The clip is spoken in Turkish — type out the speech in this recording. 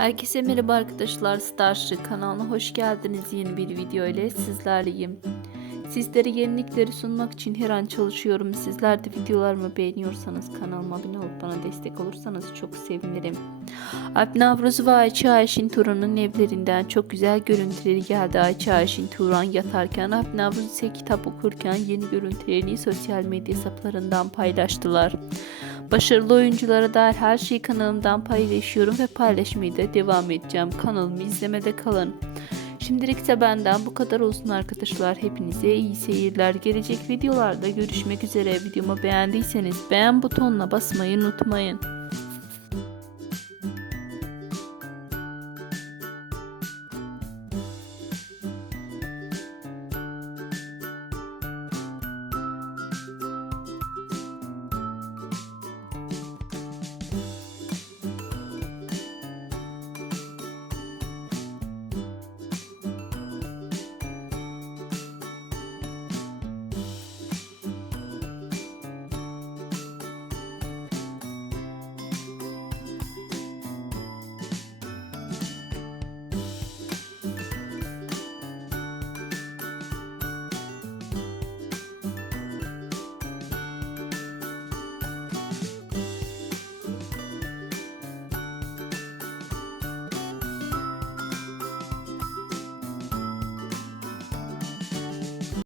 Herkese merhaba arkadaşlar Starship kanalına hoş geldiniz yeni bir video ile sizlerleyim. Sizlere yenilikleri sunmak için her an çalışıyorum. Sizler de videolarımı beğeniyorsanız kanalıma abone olup bana destek olursanız çok sevinirim. Alp Navruz ve Ayça Ayşin Turan'ın evlerinden çok güzel görüntüleri geldi. Ayça Ayşin Turan yatarken Alp Navruz ise kitap okurken yeni görüntülerini sosyal medya hesaplarından paylaştılar. Başarılı oyunculara dair her şeyi kanalımdan paylaşıyorum ve paylaşmaya da devam edeceğim. Kanalımı izlemede kalın. Şimdilik ise benden bu kadar olsun arkadaşlar. Hepinize iyi seyirler. Gelecek videolarda görüşmek üzere. Videomu beğendiyseniz beğen butonuna basmayı unutmayın.